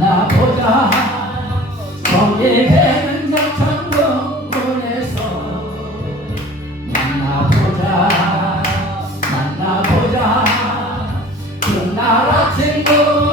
만나보자 거기 배는 천국문에서 만나보자 만나보자. 그 나라 친구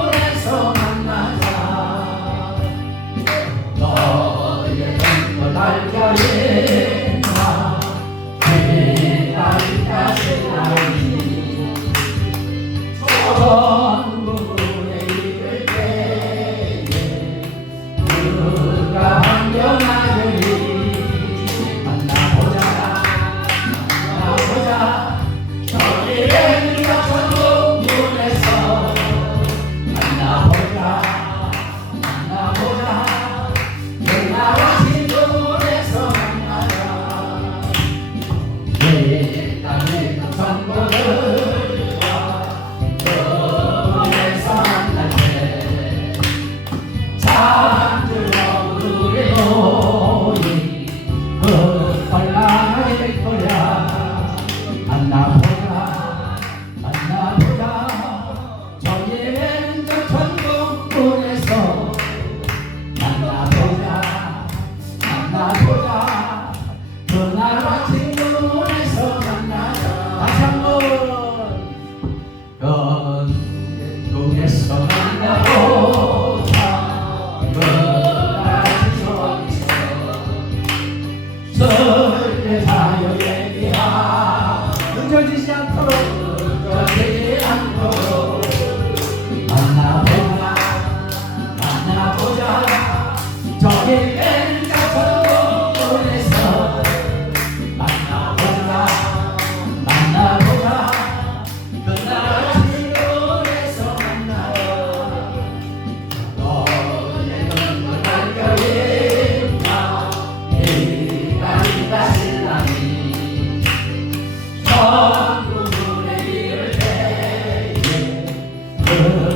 만나보자 만나보자 그 나라 친구문에서 만나자 다시 한번 영국에서 만나보자 그 나라 친구문에서 설레 자유의 비하 눈절 지시한 네.